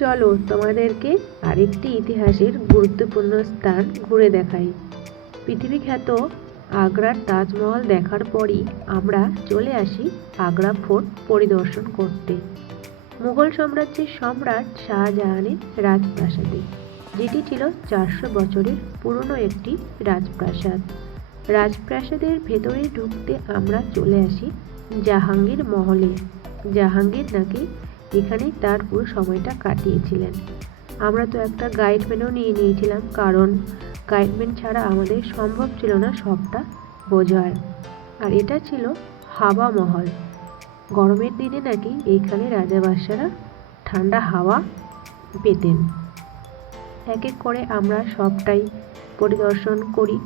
চলো তোমাদেরকে আরেকটি ইতিহাসের গুরুত্বপূর্ণ স্থান ঘুরে দেখাই। পৃথিবী খ্যাত আগ্রার তাজমহল দেখার পরই আমরা চলে আসি আগ্রা ফোর্ট পরিদর্শন করতে। মুঘল সাম্রাজ্যের সম্রাট শাহজাহানের রাজপ্রাসাদে, যেটি ছিল চারশো বছরের পুরনো একটি রাজপ্রাসাদ। রাজপ্রাসাদের ভেতরে ঢুকতে আমরা চলে আসি জাহাঙ্গীর মহলে। জাহাঙ্গীর নাকি এখানে তার পুরো সময়টা কাটিয়েছিলেন। আমরা তো একটা গাইডম্যানও নিয়ে নিয়েছিলাম, কারণ গাইডম্যান ছাড়া আমাদের সম্ভব ছিল না সবটা বোঝার। আর এটা ছিল হাওয়া মহল। গরমের দিনে নাকি এইখানে রাজাবাসারা ঠান্ডা হাওয়া পেতেন। এক এক করে আমরা সবটাই পরিদর্শন করি।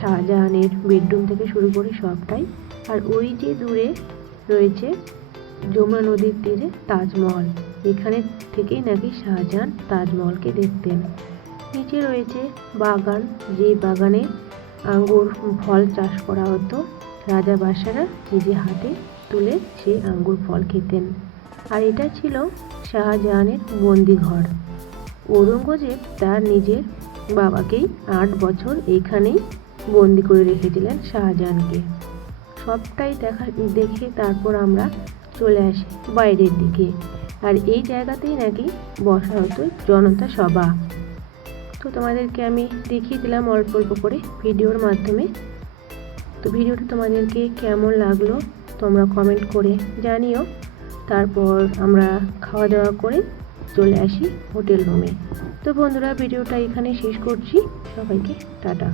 শাহজাহানের বেডরুম থেকে শুরু করে সবটাই। আর ওই যে দূরে রয়েছে যমুনা নদীর তীরে তাজমহল। এখানে থেকেই নাকি শাহজাহান তাজমহলকে দেখতেন। নিচে রয়েছে বাগান। যে বাগানে আঙ্গুর ফল চাষ করা হতো, রাজা বাসারা নিজে হাতে তুলে সেই আঙ্গুর ফল খেতেন। আর এটা ছিল শাহজাহানের বন্দিঘর। ঔরঙ্গজেব তার নিজের বাবাকেই আট বছর এখানেই বন্দি করে রেখেছিলেন শাহজাহানকে। সবটাই দেখা, দেখে তারপর আমরা চলে আসি বাইরের দিকে। আর এই জায়গাতেই নাকি বসা হতো জনতা সভা। তো তোমাদেরকে আমি দেখিয়ে দিলাম অল্প অল্প করে ভিডিওর মাধ্যমে। তো ভিডিওটা তোমাদেরকে কেমন লাগল তোমরা কমেন্ট করে জানিও। তারপর আমরা খাওয়া দাওয়া করে চলে আসি হোটেল রুমে। তো বন্ধুরা, ভিডিওটা এখানে শেষ করছি। সবাইকে টাটা।